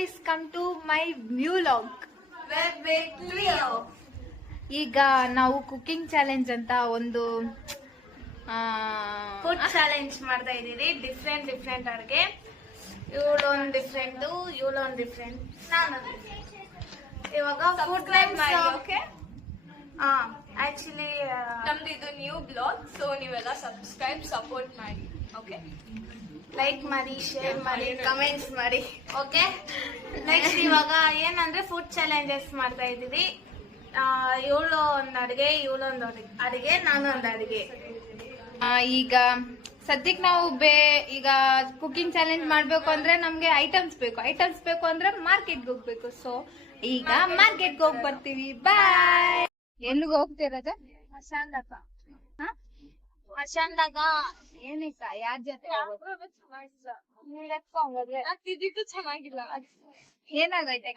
Guys, come to my vlog. ಈಗ ನಾವು cooking challenge ಅಂತ ಒಂದು ಫುಡ್ ಚಾಲೆಂಜ್ ಮಾಡ್ತಾ ಇದೀವಿ. ಡಿಫ್ರೆಂಟ್ ಅಡ್ಗೆ. ಇವಳೊಂದು ಡಿಫ್ರೆಂಟ್, ಇವಳೊಂದು ಡಿಫ್ರೆಂಟ್, ನಾನೊಂದು ಇವಾಗ ಫುಡ್ ಮಾಡಿ. ಓಕೆ, ಆಕ್ಚುಲಿ ನಮ್ದು ಇದು ನ್ಯೂ ಬ್ಲಾಗ್, ಸೊ ನೀವೆಲ್ಲ ಸಬ್ಸ್ಕ್ರೈಬ್ ಸಪೋರ್ಟ್ ಮಾಡಿ. ಓಕೆ, ಲೈಕ್ ಮಾಡಿ, ಶೇರ್ ಮಾಡಿ, ಕಮೆಂಟ್ಸ್ ಮಾಡಿ. ಓಕೆ, ನೆಕ್ಸ್ಟ್ ಇವಾಗ ಏನಂದ್ರೆ ಫುಡ್ ಚಾಲೆಂಜಸ್ ಮಾಡ್ತಾ ಇದೀವಿ. ಇವಳು ಒಂದು ಅಡಿಗೆ, ಇವಳೊಂದು ಅಡಿಗೆ, ನಾನು ಒಂದು ಅಡಿಗೆ. ಈಗ ಸದ್ಯಕ್ಕೆ ನಾವು ಈಗ ಕುಕಿಂಗ್ ಚಾಲೆಂಜ್ ಮಾಡ್ಬೇಕು ಅಂದ್ರೆ ನಮ್ಗೆ ಐಟಮ್ಸ್ ಬೇಕು ಅಂದ್ರೆ ಮಾರ್ಕೆಟ್ಗೆ ಹೋಗ್ಬೇಕು. ಸೊ ಈಗ ಮಾರ್ಕೆಟ್ಗೆ ಹೋಗಿ ಬರ್ತೀವಿ. ಬಾಯ್. ಎಲ್ಲಿಗೆ ಹೋಗ್ತಿರೋದ? ಅಶಾಂದಾಗ ಏನಕ್ಕ ಯಾರ ಜೊತೆ ಚೆನ್ನಾಗಿಲ್ಲ. ಏನಾಗೈತೆ?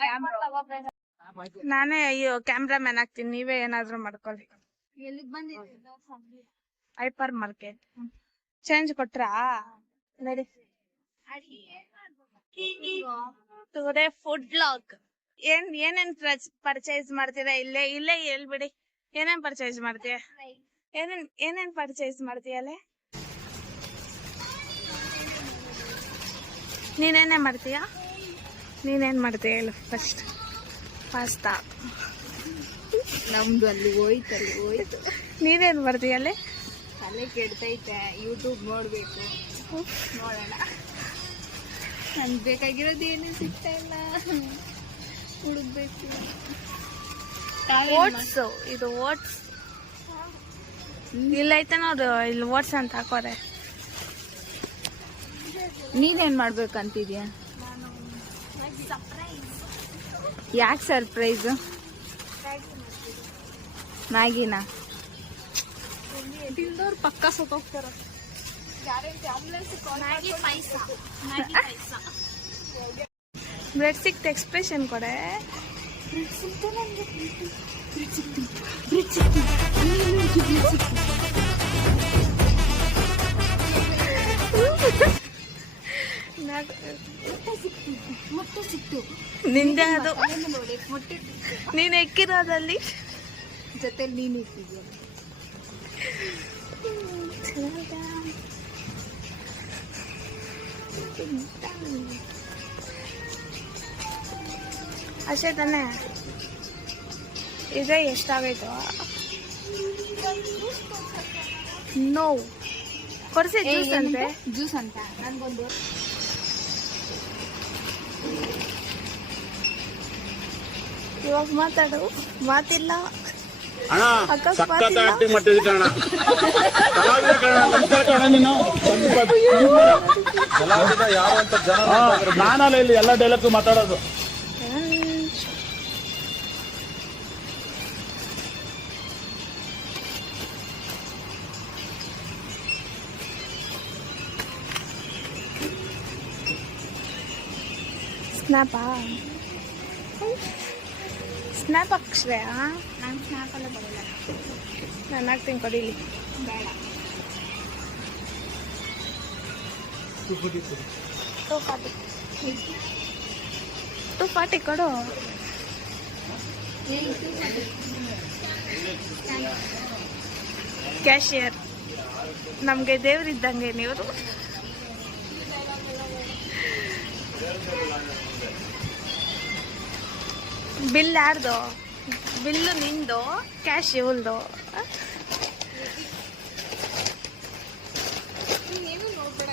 ನಾನೇ ಅಯ್ಯೋ ಕ್ಯಾಮ್ರಾಮನ್ ಆಗ್ತೀನಿ, ನೀವೇ ಏನಾದ್ರೂ ಮಾಡ್ಕೊಳ್ಳಿ. ಎಲ್ಲಿಗೆ ಬಂದಿದ್ದೀವಿ? Hypermarket. ಚೇಂಜ್ ಕೊಟ್ರಾ? ನಡಿ. Today food blog. ಏನೇನ್ ಪರ್ಚೇಸ್ ಮಾಡ್ತೀರಾ? ಇಲ್ಲೇ ಹೇಳ್ಬಿಡಿ. ಏನೇನ್ ಪರ್ಚೇಸ್ ಮಾಡ್ತೀಯ? ಏನೇನ್ ಪರ್ಚೇಸ್ ಮಾಡ್ತೀಯಲ್ಲೇ? ನೀನೇನೇ ಮಾಡ್ತೀಯ? ನೀನೇನ್ ಮಾಡ್ತೀಯ ಹೇಳು ಫಸ್ಟ್. ಪಾಸ್ತಾ. ನಮ್ದು ಅಲ್ಲಿ ಹೋಯ್ತು. ನೀನೇನ್ ಮಾಡ್ತೀಯಲ್ಲೇ? ತಲೆ ಕೆಡ್ತೈತೆ. ಯೂಟ್ಯೂಬ್ ನೋಡ್ಬೇಕು, ನೋಡೋಣ. ನನ್ಗೆ ಬೇಕಾಗಿರೋದು ಏನೂ ಸಿಗ್ತಾ ಇಲ್ಲ, ಹುಡುಕ್ಬೇಕು. ಓಟ್ಸ್, ಇದು ಓಟ್ಸ್ ಇಲ್ಲೈತೆ ನೋಡು, ಇಲ್ಲಿ ಓಟ್ಸ್ ಅಂತ ಹಾಕೋರೆ. ನೀನೇನ್ ಮಾಡ್ಬೇಕಂತಿದ್ಯಾ? ಯಾಕೆ ಸರ್ಪ್ರೈಸ್? ಮ್ಯಾಗಿನ ತಿಂದವ್ರು ಪಕ್ಕ ಸತ್ತೋಗ್ತಾರ. ಬ್ರೆಡ್ ಸಿಕ್ತ ಎಕ್ಸ್ಪ್ರೆಷನ್ ಕೊಡೆ. ನಿಂದೆ ಅದು, ನೀನ್ ಎಕ್ಕಿರೋದಲ್ಲಿ ಜೊತೆ ನೀನ್ ಇಟ್ಟಿದ್ಯಾ? ಅಷ್ಟೇ ತಾನೆ? ಇದೆ ಎಷ್ಟಾಗೈತು? ನೋ ಕೊಡ್ಸಿ. ಜ್ಯೂಸ್ ಅಂತೆ. ಜ್ಯೂಸ್ ಅಂತ ನನ್ಗೊಂದು. ಇವಾಗ ಮಾತಾಡು. ಮಾತಿಲ್ಲ. ನಾನಲ್ಲ ಇಲ್ಲಿ ಎಲ್ಲ ಡೈಲಾಗ್ ಮಾತಾಡೋದು. ಸ್ನ್ಯಾಪ್ ಅಕ್ಷರೇ. ನಾನು ಸ್ನ್ಯಾಪ್ ಎಲ್ಲ ಬರಲ್ಲ. ನಾನು ಹಾಕ್ತೀನಿ, ಕೊಡಿಲಿ. ಬೇಡ. 240 ಕೊಡು. ಕ್ಯಾಶಿಯರ್ ನಮ್ಗೆ ದೇವ್ರಿದ್ದಂಗೆ ನೀವು. ಬಿಲ್ ಯಾರ್ದು? ಬಿಲ್ಲು ನಿಂದು, ಕ್ಯಾಶ್ ಇವಳ್ದು. ನೀನು ನೋಡ್ಬೇಡ,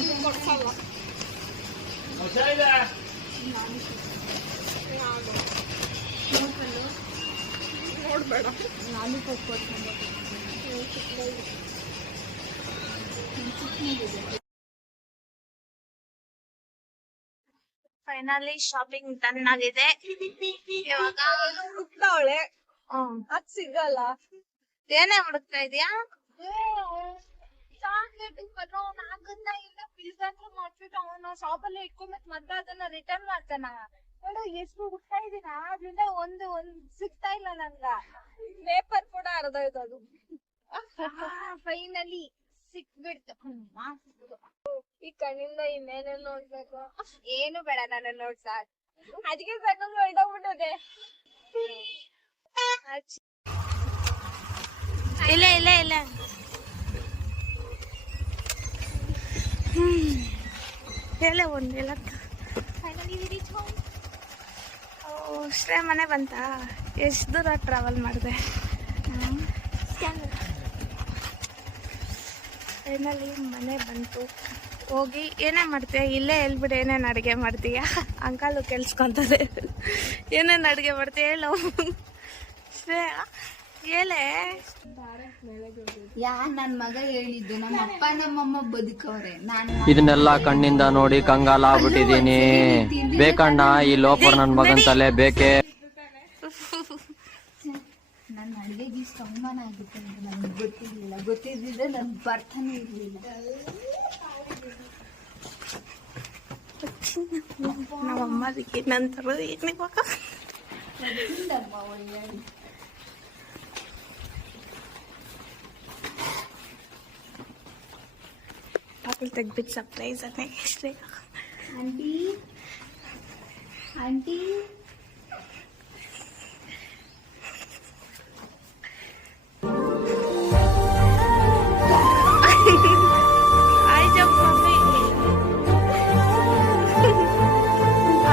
ಇದು ಕೊಡ್ಸಲ್ಲ. ನೋಡ್ಬೇಡ, ನಾನು ಕೊಟ್ಕೊಂಡು ಫೈನಲಿ ಶಾಪಿಂಗ್ ಡನ್ ಆಗಿದೆ. ಇವಾಗ ಹುಡ್ತಾವಳೆ, ಅದ್ ಸಿಗಲ್ಲ. ಏನೇ ಹುಡುಕ್ತಾ ಇದೀಯಾ? ಅವನು ಶಾಪಲ್ಲಿ ಇಟ್ಕೊಂಡ್ ಮತ್ತೆ ಅದನ್ನ ರಿಟರ್ನ್ ಮಾಡ್ತಾನ. ನೋಡು ಎಷ್ಟು ಹುಡ್ತಾ ಇದೀನ, ಅದ್ರಿಂದ ಒಂದು ಸಿಗ್ತಾ ಇಲ್ಲ ನನ್ಗ. ಪೇಪರ್ ಕೂಡ ಅರ್ಧೋಯ್ತು ಅದು. ಫೈನಲಿ ಸಿಕ್ಬಿಡ್ತು. ಈ ಕಣ್ಣಿಂದ ಇನ್ನೇನೇ ನೋಡ್ಬೇಕು. ಏನು ಬೇಡ ನನ್ನ ನೋಡ್ ಸಾಕ್. ಅದಕ್ಕೆ ಸಣ್ಣ ಹೊರಟೋಗ್ಬಿಟ್ಟದೆ. ಇಲ್ಲ ಇಲ್ಲ ಇಲ್ಲ ಹೇಳ ಒಂದು ಹೇಳಕ್ಕ. ಶ್ರೇ ಮನೆ ಬಂತಾ? ಎಷ್ಟು ದೂರ ಟ್ರಾವೆಲ್ ಮಾಡಿದೆ? ಫೈನಲಿ ಮನೆ ಬಂತು. ಹೋಗಿ ಏನೇ ಮಾಡ್ತೀಯ? ಇಲ್ಲೇ ಹೇಳ್ಬಿಡು ಏನೇನು ಅಡುಗೆ ಮಾಡ್ತೀಯ. ಅಂಕಲು ಕೆಲ್ಸ್ಕೊಂತಾರೆ. ಏನೇನು ಅಡುಗೆ ಮಾಡ್ತೀಯ ಹೇಳು ಶ್ರೇಯ, ಹೇಳೇ. ನನ್ ಮಗ ಹೇಳಿದ್ದು ನಮ್ಮ ಅಪ್ಪ ನಮ್ಮಮ್ಮ ಬದುಕವ್ರೆ. ನಾನು ಇದನ್ನೆಲ್ಲ ಕಣ್ಣಿಂದ ನೋಡಿ ಕಂಗಾಲ ಆಗ್ಬಿಟ್ಟಿದೀನಿ. ಬೇಕಣ್ಣ ಈ ಲೋಪರ್ ನನ್ ಮಗನ್ ತಲೆ ಬೇಕೇ. ನನ್ನ ಅಡುಗೆಗೆ ಇಷ್ಟು ಅವಮಾನ ಆಗುತ್ತೆ ಅಂತ ನನಗೆ ಗೊತ್ತಿರ್ಲಿಲ್ಲ. ಗೊತ್ತಿದ್ದಿದ್ರೆ ನನ್ ಬರ್ತಾನೆ ಇರ್ಲಿಲ್ಲ. ನಮ್ಮಮ್ಮ ಅದಕ್ಕೆ ನಂತರ ಏನಿವಾಗ ಪಾಪಲ್ ತೆಗ್ಬಿಟ್ಟು ಸರ್ಪ್ರೈಸ್ ಅನ್ನೇ ಶ್ರೇಯ. ಆಂಟಿ ಆಂಟಿ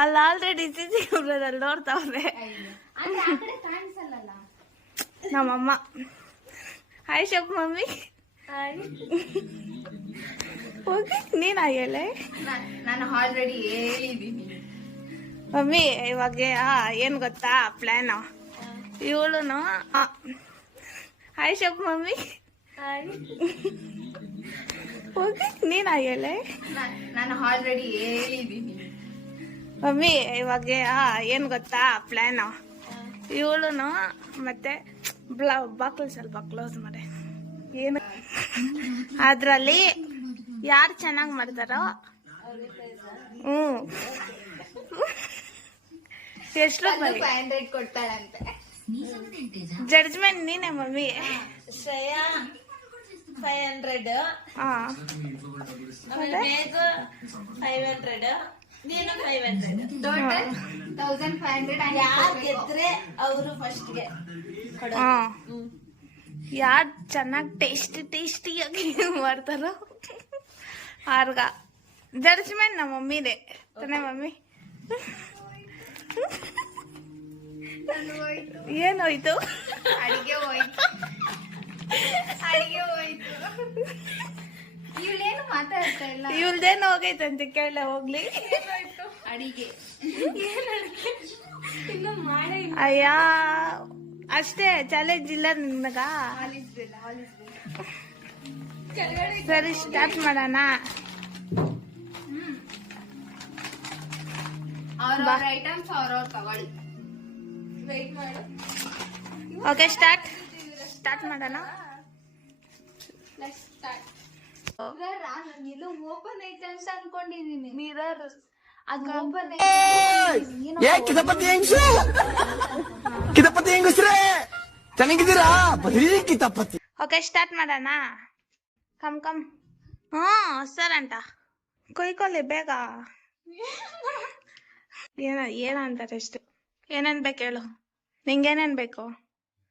ಅಲ್ಲಿ ಆಲ್ರೆಡಿ ಅಲ್ಲಿ ನೋಡ್ತಾವ್ರೆ ಅಂದ್ರೆ ಆ ಕಡೆ ಕಾಣಿಸಲ್ಲ. ನಮ್ಮಮ್ಮ. ಹಾಯ್ ಶಬ್ ಮಮ್ಮಿ. ಹೋಗಿ ನೀನ್ ಹೇಳೆ. ನಾನು ಆಲ್ರೆಡಿ ಹೇಳಿದೀನಿ ಮಮ್ಮಿ. ಇವಾಗ ಏನ್ ಗೊತ್ತಾ ಪ್ಲಾನು? ಇವಳುನು ಹಾಯ್ ಶಬ್ ಮಮ್ಮಿ. ಹೋಗಿ ನೀನ್ ಹೇಳೆ. ನಾನು ಆಲ್ರೆಡಿ ಹೇಳಿದೀನಿ ಮಮ್ಮಿ. ಇವಾಗ ಏನ್ ಗೊತ್ತಾ ಪ್ಲಾನು? ಇವಳುನು ಮತ್ತೆ ಬಾಕ್ಲು ಸ್ವಲ್ಪ ಕ್ಲೋಸ್ ಮಾಡಿ. ಏನು ಅದ್ರಲ್ಲಿ ಯಾರು ಚೆನ್ನಾಗಿ ಮಾಡ್ತಾರೋ ಎಷ್ಟು 500 ಕೊಡ್ತಾಳಂತೆ. ಜಡ್ಜ್ಮೆಂಟ್ ನೀನೇ ಮಮ್ಮಿ. ಶ್ರೇಯಾ 500, ಹಾ ಬೇಗ 500, ನೀನು 500. ಟೋಟಲ್ 1500. ಯಾರು ಗೆದ್ರೆ ಅವರು ಫಸ್ಟ್ಗೆ ಹಾ. ಯಾರು ಚೆನ್ನಾಗಿ ಟೇಸ್ಟಿಯಾಗಿ ಮಾಡ್ತಾರೋ ಆರ್ಗ ಜಡ್ಜ್ಮೆಂಟ್ ನಮ್ಮ ಮಮ್ಮಿದೆ ತಾನೇ ಮಮ್ಮಿ? ಏನೋಯ್ತು? ಅಡಿಗೆ ಹೋಯ್ತು. ಇವಳೇನು ಮಾತಾಡ್ತಾ ಇಲ್ಲ. ಇವ್ಳದೇನು ಹೋಗೈತಂತೆ ಕೇಳ ಹೋಗ್ಲಿ. ಅಡಿಗೆ ಅಯ್ಯ ಅಷ್ಟೇ ಚಾಲೆಂಜ್ ಇಲ್ಲ ನಿನಗ? ಸರಿ ಸ್ಟಾರ್ಟ್ ಮಾಡೋಣ. ಅವ್ರವ್ರ ಐಟಮ್ಸ್ ಅವ್ರವ್ರ ತಗೊಳ್ಳಿ. ಓಕೆ ಸ್ಟಾರ್ಟ್ ಮಾಡೋಣ. ಎಲ್ಲೋ ಓಪನ್ ಐತೆ ಅಂತ ಅನ್ಕೊಂಡಿದೀನಿ. ಮಿರರ್ ಅದು ಓಪನ್ ಕಿತಪತಿ ಹೆಂಗಸ್ರೆ ಚೆನ್ನಾಗಿದ್ದೀರಾ? ಬರೀ ಕಿತಪತಿ. ಓಕೆ ಸ್ಟಾರ್ಟ್ ಮಾಡೋಣ. ಕಮ್ ಹಾ ಸರ್ ಅಂತ ಕೊಯ್ಕೊಳ್ಳಿ ಬೇಗ. ಏನಂತಾರೆ ಅಷ್ಟು? ಏನೇನ್ ಬೇಕು ಹೇಳು. ನಿಂಗೇನೇನ್ ಬೇಕು?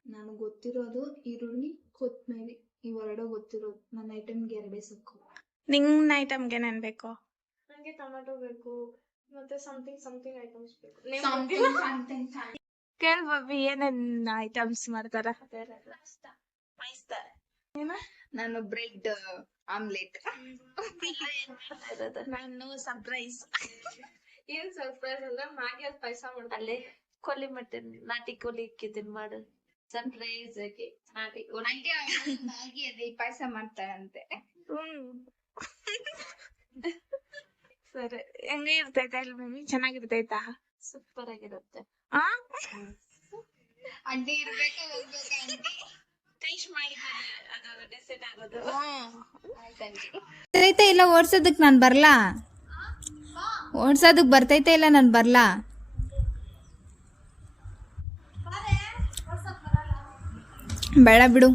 ನನಗೆ ಗೊತ್ತಿರೋದು ಈರುಳ್ಳಿ, ಕೊತ್ತಂಬರಿ, ಇವೆರಡು ಗೊತ್ತಿರೋದು. ನನ್ನ ಐಟಮ್ಗೆ 2 ಸಾಕು. ನಿಂಗ್ ಐಟಮ್ಗೆ ಏನೇನ್ ಬೇಕು? ನಂಗೆ ಟೊಮೆಟೊ ಬೇಕು ಮತ್ತೆ ಸಮಥಿಂಗ್ ಐಟಮ್ಸ್ ಬೇಕು. ಕೇಳ್ ಬಾಬಿ ಏನೇನ್ ಐಟಮ್ಸ್ ಮಾಡ್ತಾರ? ನಾನು ಬ್ರೆಡ್ ಆಮ್ಲೆಟ್. ನಾನು ಸರ್ಪ್ರೈಸ್. ಏನ್ ಸರ್ಪ್ರೈಸ್ ಅಂದ್ರೆ ಮ್ಯಾಗಿ ಪಾಯಸ ಮಾಡ್ತಾರೆ. ಅಲ್ಲೇ ಕೋಳಿ ಮಟನ್ ನಾಟಿ ಕೋಳಿ ಇಕ್ಕಿದ್ದೀನಿ ಮಾಡು. ಸರ್ಪ್ರೈಸ್ ಆಗಿ ನಾಟಿ ಕೋಳಿ. ಮ್ಯಾಗಿ ಅದೇ ಪಾಯಸ ಮಾಡ್ತಾರಂತೆ. ಸರಿ ಹೆಂಗ ಇರ್ತೈತೆ ಅಲ್ ಮಮ್ಮಿ? ಚೆನ್ನಾಗಿರ್ತೈತಾ? ಸೂಪರ್ ಆಗಿರುತ್ತೆ. ಆ ಅಡ್ಡಿ ಇರ್ಬೇಕಾ ಹೋಗ್ಬೇಕಾ ಆಂಟಿ? ಟೇಸ್ಟ್ ಮಾಡಿದ್ರೆ ಅದು ಡಿಸೈಡ್ ಆಗೋದು. ಬರ್ತೈತೆ ಇಲ್ಲ ಓಡ್ಸೋದಕ್ ನಾನ್ ಬರ್ಲಾ? ಓಡ್ಸೋದಕ್ ಬರ್ತೈತೆ ಇಲ್ಲ ನಾನ್ ಬರ್ಲಾ? ಬೇಡ ಬಿಡು.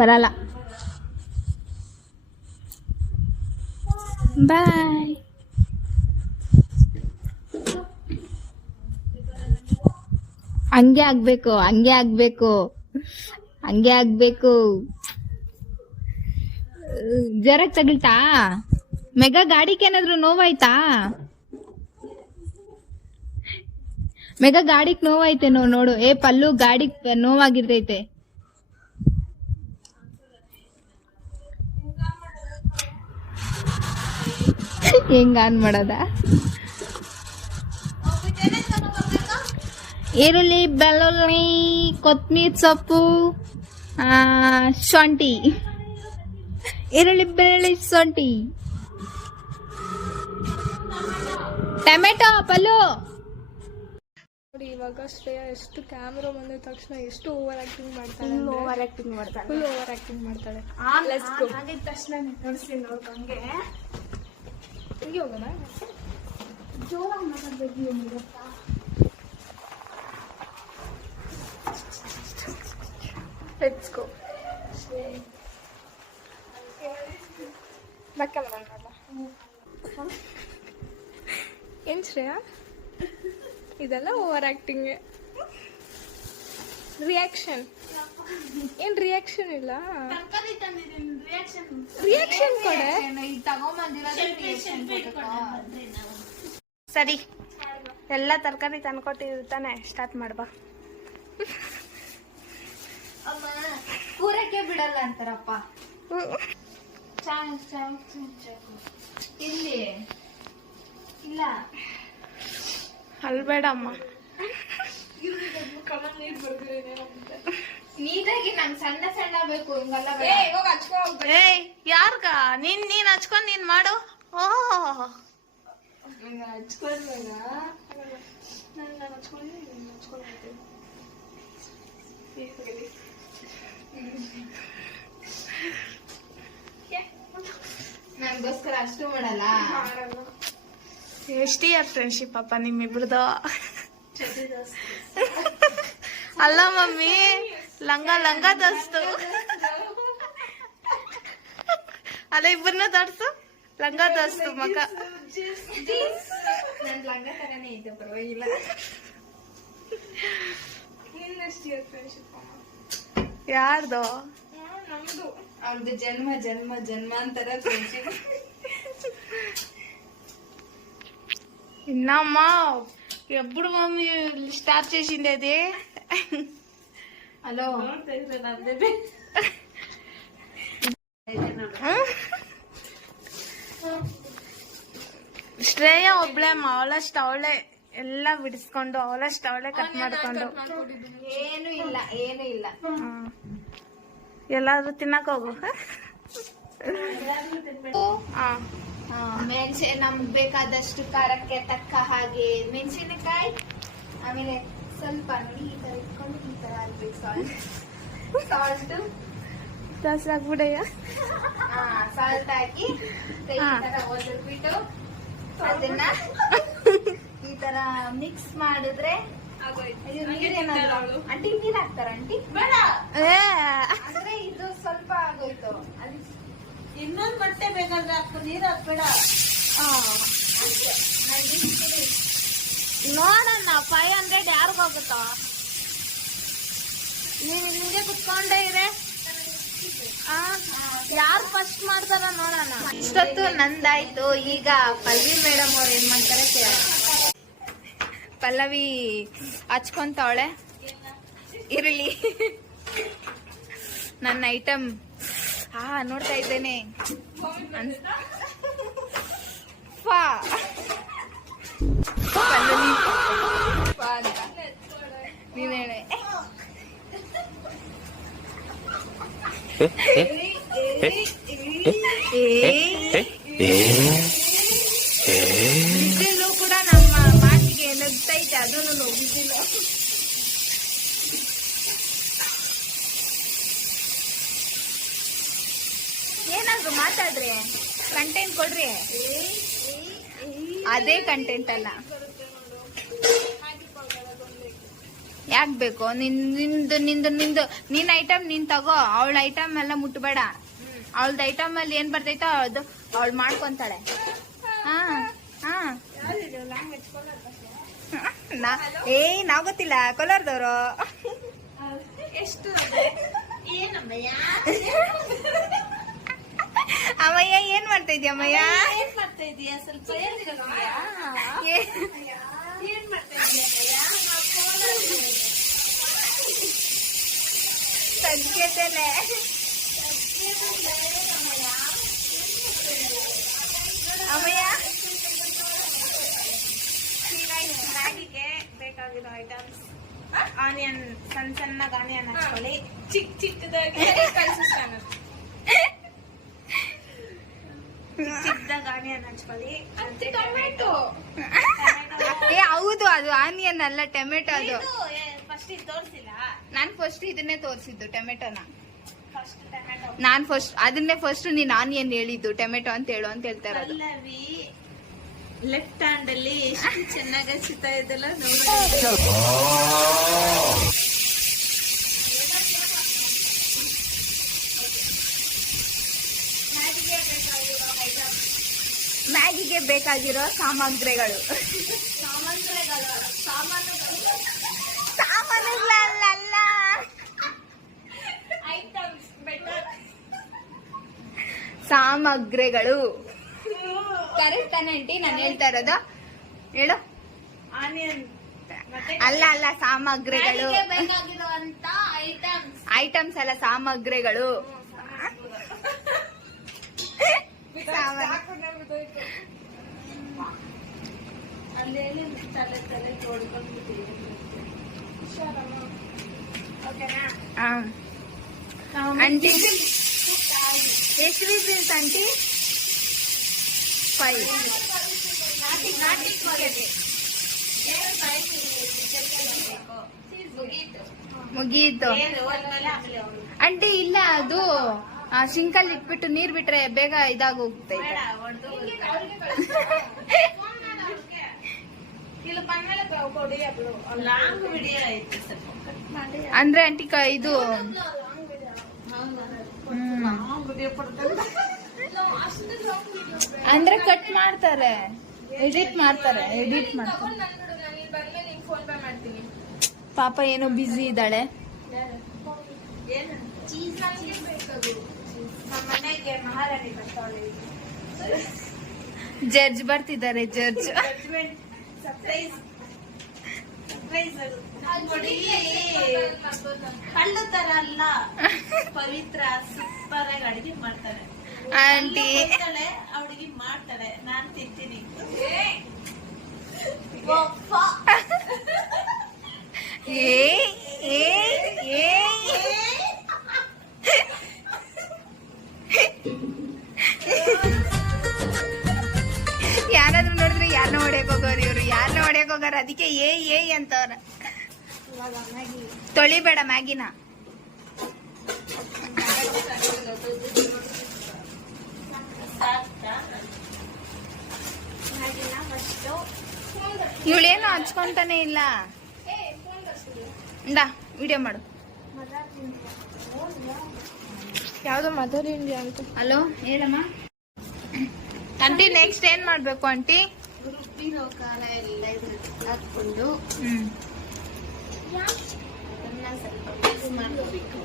ಬರಲ್ಲ. ಬಾಯ್. ಹಂಗೆ ಆಗ್ಬೇಕು, ಹಂಗೆ ಆಗ್ಬೇಕು, ಹಂಗೆ ಆಗ್ಬೇಕು. ಜರಕ್ ತಗಿಲ್ತಾ? ಮೆಗಾ ಗಾಡಿಗೆ ಏನಾದ್ರು ನೋವಾಯ್ತಾ? ಮೆಗಾ ಗಾಡಿಗ್ ನೋವಾಯ್ತೆ ನೋಡು. ಏ ಪಲ್ಲು, ಗಾಡಿಗ್ ನೋವಾಗಿರ್ತೈತೆ. ಹೆಂಗ ಆನ್ ಮಾಡೋದ? ಈರುಳ್ಳಿ, ಬೆಳ್ಳುಳ್ಳಿ, ಕೊತ್ತಂಬರಿ ಸೊಪ್ಪು, ಶುಂಠಿ. ಈರುಳ್ಳಿ, ಬೆಳ್ಳುಳ್ಳಿ, ಶುಂಠಿ, ಟೊಮೆಟೊ. ಪಲ್ಲು ನೋಡಿ ಇವಾಗ ಶ್ರೇಯಾ ಎಷ್ಟು ಕ್ಯಾಮ್ರಾ ಬಂದ ತಕ್ಷಣ ಎಷ್ಟು ಓವರ್ ಆಕ್ಟಿಂಗ್ ಮಾಡ್ತಾಳೆ. ಓವರ್ ಆಕ್ಟಿಂಗ್ ಮಾಡ್ತಾಳೆ. ಫುಲ್ ಓವರ್ ಆಕ್ಟಿಂಗ್ ಮಾಡ್ತಾಳೆ. ಆಗಿದ ತಕ್ಷಣ ನೋಡ್ಸಿ ನೋಡ್ಕೊಂಗೆ ಹಿಂಗೆ ಹೋಗೋಣ. ಜೋರಾಗಿ ಮಾತಾಡ್ಬೇಕು ಏನು ಗೊತ್ತಾ? Let's go. ಬಕ್ಕ ಮಾಡೋಣ. ಏನ್ ಶ್ರೇಯಾ ಇದೆಲ್ಲ ಓವರ್ ಆಕ್ಟಿಂಗ್. ರಿಯಾಕ್ಷನ್ ಏನ್ ರಿಯಾಕ್ಷನ್ ಇಲ್ಲ. ರಿಯಾಕ್ಷನ್ ಕೊಡೆ. ಸರಿ, ಎಲ್ಲ ತರಕಾರಿ ತಂದ್ಕೊಟ್ಟಿರ್ತಾನೆ. ಸ್ಟಾರ್ಟ್ ಮಾಡ್ಬಾ. ಕೂರಕ್ಕೆ ಬಿಡಲ್ಲ ಅಂತಾರಪ್ಪ. ಇಲ್ಲಿ ಇಲ್ಲ ಅಲ್ಬೇಡಮ್ಮ. ನೀಟಾಗಿ ನಂಗೆ ಸಣ್ಣ ಸಣ್ಣ ಬೇಕು, ಹಿಂಗಲ್ಲ. ಏಯ್ ಯಾರ್ಗ? ನೀನ್ ಹಚ್ಕೊಂಡ್ ನೀನ್ ಮಾಡು. ಓಹ್ ನಂಗೋಸ್ಕರ ಅಷ್ಟು ಮಾಡಲ್ಲ. ಎಷ್ಟು ಇಯರ್ ಫ್ರೆಂಡ್ಶಿಪ್ ಅಪ್ಪ ನಿಮ್ಮಿಬ್ರದು. ಅಲ್ಲ ಮಮ್ಮಿ, ಲಂಗ ದೋಸ್ತು. ಅಲ್ಲ ಇಬ್ಬರನ್ನ ತೋರ್ಸು. ಲಂಗ ದೋಸ್ತು ಮಗ. ನನ್ ಲಂಗ ತರನೇ ಇದೆ, ಪರವಾಗಿಲ್ಲ. ಯಾರ್ದು? ಅವ್ರದ್ದು ಜನ್ಮ ಜನ್ಮ ಜನ್ಮಾಂತರ ಫ್ರೆಂಡ್ಶಿಪ್. ఇన్నమ్మ ఎప్పుడు మమ్మీ స్టార్ట్ చేసింది అది? హలో ಶ್ರೇಯ ಒಬ್ಳೆ ಅವಳಷ್ಟು ಅವಳೆ ಎಲ್ಲ ಬಿಡಿಸ್ಕೊಂಡು ಅವಳಷ್ಟು ಅವಳೆ ಕಟ್ ಮಾಡ್ಕೊಂಡು. ಏನು ಇಲ್ಲ, ಏನು ಇಲ್ಲ. ಎಲ್ಲಾದ್ರೂ ತಿನ್ನಕ್ ಹೋಗು. ಮೆಣಸೆ ನಮ್ಗೆ ಬೇಕಾದಷ್ಟು ಖಾರಕ್ಕೆ ತಕ್ಕ ಹಾಗೆ ಮೆಣಸಿನಕಾಯಿ, ಆಮೇಲೆ ಸ್ವಲ್ಪ ನೋಡಿ ಈ ತರ ಇಟ್ಕೊಂಡು ಈ ತರ ಹಾಕ್ಬೇಕು. ಸಾಲ್ಟ್ ಜಾಸ್ತಿ ಆಗ್ಬಿಡಯ್ಯ. ಸಾಲ್ಟ್ ಹಾಕಿ ಈ ತರ ಒದರ್ಬಿಟ್ಟು ಅದನ್ನ ಈ ತರ ಮಿಕ್ಸ್ ಮಾಡಿದ್ರೆ ಆಂಟಿ ನೀರ್ ಹಾಕ್ತಾರ? ಆಂಟಿ ಅಂದ್ರೆ ಇದು ಸ್ವಲ್ಪ ಆಗೋಯ್ತು. ಇನ್ನೊಂದ್ ಬಟ್ಟೆ ಬೇಕಾದ್ರೆ ಹಾಕು, ನೀರ್ ಹಾಕ್ಬೇಡ. ನೋಡಣ್ಣ 500 ಯಾರಿಗೋಗುತ್ತ? ನೀವ್ ಹಿಂಗೆ ಕುತ್ಕೊಂಡೇ ಇರೆ. ಯಾರು ಫಸ್ಟ್ ಮಾಡ್ತಾರ ನೋಡೋಣ. ಇಷ್ಟೊತ್ತು ನಂದಾಯ್ತು. ಈಗ ಪಲ್ವಿ ಮೇಡಮ್ ಅವ್ರು ಏನ್ ಮಾಡ್ತಾರೆ ಕೇಳ. ಪಲ್ಲವಿ ಹಚ್ಕೊಂತಾವಳೆ ಈರುಳ್ಳಿ. ನನ್ನ ಐಟಮ್ ನೋಡ್ತಾ ಇದ್ದೇನೆ. ಪಲ್ಲವಿ ಅಂತ ನೀನ್ ಹೇಳೆ. ಬಿಸಿಲು ಕೂಡ ನಮ್ಮ ಮಾತಿಗೆ ನಗ್ತೈತೆ. ಅದನ್ನು ಬಿಸಿಲು. ಏನಾದ್ರು ಮಾತಾಡ್ರಿ, ಕಂಟೆಂಟ್ ಕೊಡ್ರಿ. ಅದೇ ಕಂಟೆಂಟ್ ಅಲ್ಲ. ಯಾಕೆ ಬೇಕು? ನಿಂದು ನಿನ್ ಐಟಮ್ ನೀನ್ ತಗೋ, ಅವಳ ಐಟಮ್ ಎಲ್ಲ ಮುಟ್ಬೇಡ. ಅವಳದ ಐಟಮ್ ಅಲ್ಲಿ ಏನ್ ಬರ್ತೈತೋ ಅದು ಅವಳು ಮಾಡ್ಕೊಂತಾಳೆ. ಹಾ ಹಾ ನಾವ್ ಗೊತ್ತಿಲ್ಲ, ಕೊಲಾರದವ್ರು. ಎಷ್ಟು ಅಮ್ಮಯ್ಯ ಏನ್ ಮಾಡ್ತಾ ಇದ್ಯಾ ಅಮ್ಮಯ್ಯ? ಏನ್ ಮಾಡ್ತಾ ಇದೀಯಾ? ಸ್ವಲ್ಪ ಏನ್ ಮಾಡ್ತಾ ಇದೀಯಾ? ಸದ್ಯದಲ್ಲೇ ಅಮ್ಮಯ್ಯ ಮ್ಯಾಗಿಗೆ ಬೇಕಾಗಿರೋ ಐಟಮ್ಸ್ ಆನಿಯನ್, ಸಣ್ಣಗೆ ಆನಿಯನ್ ಹಚ್ಕೊಳ್ಳಿ. ಚಿಕ್ಕದಾಗಿ ಚಿಕ್ಕದಾಗಿ ಆನಿಯನ್ ಹಚ್ಕೊಳ್ಳಿ. ಟೊಮೆಟೊ ಹೌದು, ಅದು ಆನಿಯನ್ ಅಲ್ಲ, ಟೊಮೆಟೊ. ಅದು ಫಸ್ಟ್ ಇದು ತೋರಿಸಿಲ್ಲ. ನಾನ್ ಫಸ್ಟ್ ಇದನ್ನೇ ತೋರಿಸಿದ್ದು, ಟೊಮೆಟೊನ. First tomato. ನಾನ್ ಅದನ್ನೇ ಫಸ್ಟ್ ನೀನ್ ಆನಿಯನ್ ಹೇಳಿದ್ದು, ಟೊಮೆಟೊ ಅಂತ ಹೇಳು ಅಂತ ಹೇಳ್ತಾ ಇರೋದು. ಪಲ್ಲವಿ ಲೆಫ್ಟ್ ಹ್ಯಾಂಡ್ ಅಲ್ಲಿ ಎಷ್ಟು ಚೆನ್ನಾಗಿ ಹಚ್ಚುತ್ತಾ ಇದೆಲ್ಲ ಮ್ಯಾಗಿಗೆ ಬೇಕಾಗಿರೋ ಸಾಮಗ್ರಿಗಳು. ಸಾಮಾನುಗಳಲ್ಲ, ಸಾಮಗ್ರಿಗಳು. ಕರೆಕ್ಟ್ ತಾನೇ ಆಂಟಿ ನಾನು ಹೇಳ್ತಾ ಇರೋದು? ಹೇಳು. ಆನಿಯನ್ ಅಲ್ಲ, ಸಾಮಗ್ರಿಗಳು. ಬೇಕಾಗಿರುವಂತ ಐಟಮ್ಸ್. ಐಟಮ್ಸ್ ಅಲ್ಲ, ಸಾಮಗ್ರಿಗಳು. ಅಲ್ಲಿ ತಲೆ ತೋಡ್ಕೊಂಡ್ಬಿಟ್ಟಿದೆ. ಓಕೆನಾ? ಆಂಟಿ ಎಷ್ಟು ವಿಸಿಲ್ಸ್ ಆಂಟಿ? 5. ಮುಗೀತು ಆಂಟಿ. ಇಲ್ಲ, ಅದು ಸಿಂಕಲ್ಲಿ ಇಟ್ಬಿಟ್ಟು ನೀರ್ ಬಿಟ್ರೆ ಬೇಗ ಇದಾಗೋಗ್ತೈತೆ. ಲಾಂಗ್ ವಿಡಿಯೋ ಐತೆ, ಸ್ವಲ್ಪ ಕಟ್ ಮಾಡಿ. ಅಂದ್ರೆ ಆಂಟಿ ಇದು ಲಾಂಗ್ ವಿಡಿಯೋ ಪಡ್ತಾರೆ ಅಂದ್ರೆ ಕಟ್ ಮಾಡ್ತಾರೆ, ಎಡಿಟ್ ಮಾಡ್ತಾರೆ. ಪಾಪ ಏನೋ ಬಿಸಿ ಇದ್ದಾಳೆ. ಮನೆಗೆ ಮಹಾರಾಣಿ ಬರ್ತಾಳೆ. ಜಡ್ಜ್ ಬರ್ತಿದ್ದಾರೆ, ಜಡ್ಜ್. ಸರ್ಪ್ರೈಸ್ ಕಳ್ಳು ತರ ಅಲ್ಲ, ಪವಿತ್ರ ಸೂಪರ್ ಆಗಿ ಅಡಿಗೆ ಮಾಡ್ತಾರೆ ಆಂಟಿ. ಅಡಿಗೆ ಮಾಡ್ತಾರೆ, ನಾನ್ ತಿಂತೀನಿ. ಯಾರಾದ್ರೂ ನೋಡಿದ್ರೆ ಯಾರನ್ನ ಹೊಡ್ಯಕ್ ಹೋಗೋರು ಇವ್ರು, ಯಾರನ್ನ ಹೊಡ್ಯಕ್ ಹೋಗಾರ. ಅದಕ್ಕೆ ಏ ಅಂತವ್ರ. ತೊಳಿಬೇಡ ಮ್ಯಾಗಿನ. ಇವಳೇನು ಹಚ್ಕೊಂತಾನೆ ಇಲ್ಲ. ವಿಡಿಯೋ ಮಾಡು. ಯಾವ್ದೋ ಮದರ್ ಇಂಡಿಯಾ ಅಂತ. ಹಲೋ, ಹೇಳಮ್ಮ ಆಂಟಿ. ನೆಕ್ಸ್ಟ್ ಏನ್ ಮಾಡ್ಬೇಕು ಆಂಟಿ? ರುಬ್ಬಿರೋ ಖಾರ ಎಲ್ಲ ಇದ್ರಲ್ಲಿ ಹಾಕೊಂಡು ಅದನ್ನ ಸ್ವಲ್ಪ ಮಿಕ್ಸ್ ಮಾಡ್ಕೋಬೇಕು.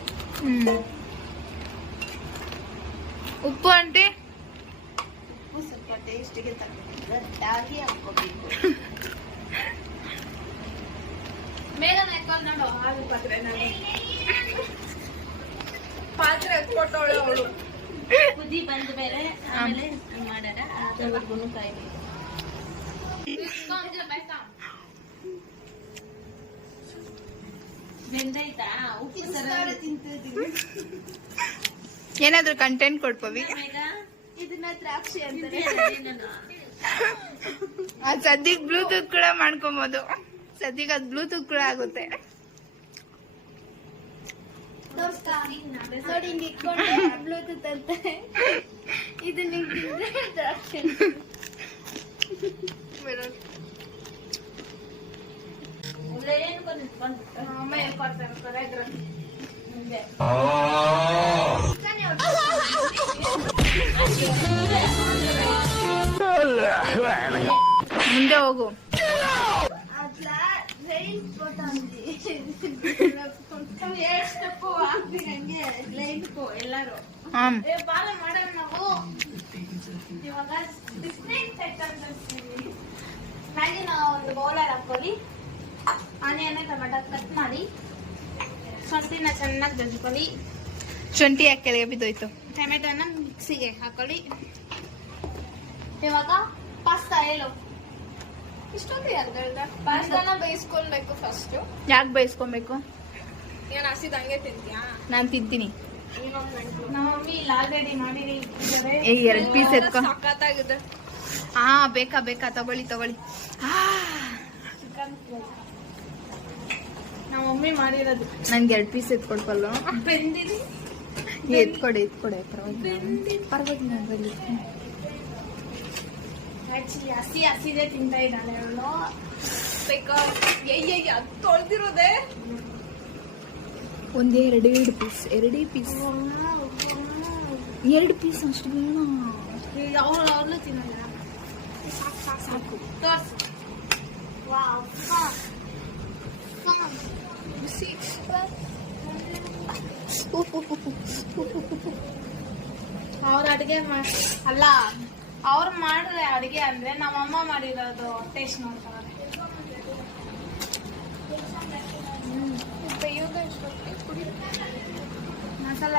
ಉಪ್ಪು ಆಂಟಿ? ಉಪ್ಪು ಸ್ವಲ್ಪ ಟೇಸ್ಟಿಗೆ ತಕ್ಕದಾಗಿ ಹಾಕೋಬೇಕು. ಬೇಗ ನೆಕ್ಕೊಂಡು ನೋಡು, ಹಾಲು ಪಾತ್ರೆ ಎತ್ಕೊಟ್ಟವಳು ಅವಳು. ಕುದಿ ಬಂದ ಮೇಲೆ ಆಮೇಲೆ ಮಾಡೋಣ. ಅದ್ರವರೆಗೂ ಕಾಯ್ಬೇಕು. ಬೆಂದೈತಾ? ಉಪ್ಪು ಸರ ತಿಂತಿದ್ದೀನಿ. ಏನಾದ್ರು ಕಂಟೆಂಟ್ ಕೊಡ್ಪವಿ. ಇದನ್ನ ದ್ರಾಕ್ಷಿ ಅಂತಾರೆ. ಸದ್ಯಕ್ ಬ್ಲೂಟೂತ್ ಕೂಡ ಮಾಡ್ಕೊಬೋದು. ಸದ್ಯಕ್ಕೆ ಅದು ಬ್ಲೂಟೂತ್ ಕೂಡ ಆಗುತ್ತೆ. ನೋಡಿ ಹಿಂಗೆ ಇಟ್ಕೊಂಡೆ ಬ್ಲೂಟೂತ್ ಅಂತ. ಇದನ್ನ ದ್ರಾಕ್ಷಿ ಅಮ್ಮ ಹೇಳ್ಕೊಡ್ತಾರೆ ಕೊರಿಯೋಗ್ರಫಿ ಮುಂದೆ. ಮುಂದೆ ಹೋಗು. ಹ್ಮ್ ಬಾಳೆ ಮಾಡೋಣ ನಾವು. ಇವಾಗ ಡಿಫ್ರೆಂಟ್ ಐಟಮ್ಸ್ ಅಂತೀವಿ. ಮ್ಯಾಗಿನ ಒಂದು ಬೌಲರ್ ಹಾಕೊಳ್ಳಿ. ಆನಿಯನ್ ಟೊಮೆಟೊ ಕಟ್ ಮಾಡಿ, ಶುಂಠಿನ ಚೆನ್ನಾಗಿ ಜಜ್ಕೊಳ್ಳಿ. ಶುಂಠಿ ಯಾಕೆ ಕೆಳಗೆ ಬಿದ್ದೋಯ್ತು? ಟೊಮೆಟೊನ ಮಿಕ್ಸಿಗೆ ಹಾಕೊಳ್ಳಿ. ಇವಾಗ ಪಾಸ್ತಾ ಹೇಳು. ಇಷ್ಟೊಂದು ಯಾರ್ಗಳ್ದ ಪಾಸ್ತಾನ ಬೇಯಿಸ್ಕೊಳ್ಬೇಕು ಫಸ್ಟ್. ಯಾಕೆ ಬೇಯಿಸ್ಕೊಬೇಕು? ಏನ್ ಹಸಿದ ಹಂಗೆ ತಿಂತೀಯಾ? ನಾನ್ ತಿಂತೀನಿ. ನಮ್ಮ ಮಮ್ಮಿ ಇಲ್ಲಿ ಆಲ್ರೆಡಿ ಮಾಡಿದ್ದಾರೆ. ಏ 2 ಪೀಸ್ ಎತ್ಕೊ. ಸಖತ್ತಾಗಿದೆ. ಹಾ ಬೇಕಾ ತಗೊಳ್ಳಿ. ನಮ್ಮ ಮಮ್ಮಿ ಮಾಡಿರೋದು ನನ್ಗೆ 2 ಪೀಸ್ ಎತ್ಕೊಡ್ಬಲ್ಲ? ಬೆಂದಿದೆ. ಎತ್ಕೊಡೆ ಪರವಾಗಿಲ್ಲ. ಆಕ್ಚುಲಿ ಹಸಿದೆ ತಿಂತಾ ಇದ್ದಾಳೆ ಅವಳು. ಅದು ತೊಳ್ದಿರೋದೆ. ಒಂದೇ 2 ಪೀಸ್ 2 ಪೀಸ್ 2 ಪೀಸ್ ಅಷ್ಟು ಬೇಡ. ಅವಳು ತಿನ್ನಲ್ಲ. ಸಾಕು ತೋರ್ಸು. ಅವ್ರ ಅಡಿಗೆ ಅಲ್ಲ, ಅವ್ರು ಮಾಡಿದ್ರೆ ಅಡಿಗೆ ಅಂದ್ರೆ ನಮ್ಮಮ್ಮ ಮಾಡಿರೋದು ಟೇಸ್ಟ್ ನೋಡ್ತಾರೆ. ಮಸಾಲ